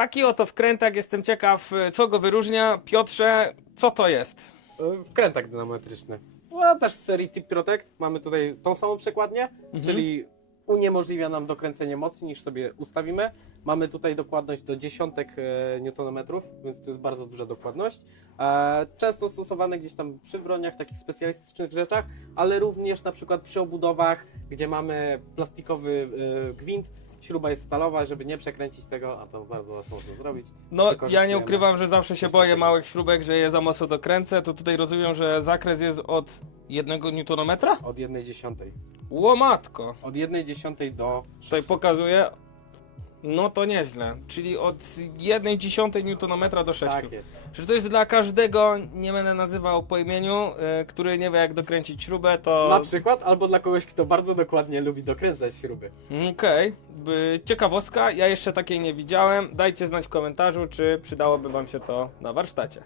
taki oto wkrętak, jestem ciekaw, y, co go wyróżnia. Piotrze, co to jest? E, Wkrętak dynamometryczny. No, też z serii Tip Protect mamy tutaj tą samą przekładnię, czyli uniemożliwia nam dokręcenie mocniej niż sobie ustawimy. Mamy tutaj dokładność do dziesiątek e, newtonometrów, więc to jest bardzo duża dokładność. E, często stosowane gdzieś tam przy broniach, takich specjalistycznych rzeczach, ale również na przykład przy obudowach, gdzie mamy plastikowy e, gwint, śruba jest stalowa, żeby nie przekręcić tego, a to bardzo łatwo można zrobić. No, ja nie ukrywam, że zawsze się boję małych śrubek, że je za mocno dokręcę. To tutaj rozumiem, że zakres jest od jednego newtonometra? Od jednej dziesiątej. Łomatko. Od jednej dziesiątej do Tutaj pokazuję. No to nieźle. Czyli od 1 dziesiątej newtonometra do 6. Tak jest. Czy to jest dla każdego, nie będę nazywał po imieniu, y, który nie wie jak dokręcić śrubę, to... Na przykład, albo dla kogoś, kto bardzo dokładnie lubi dokręcać śruby. Okej, by ciekawostka, ja jeszcze takiej nie widziałem. Dajcie znać w komentarzu, czy przydałoby wam się to na warsztacie.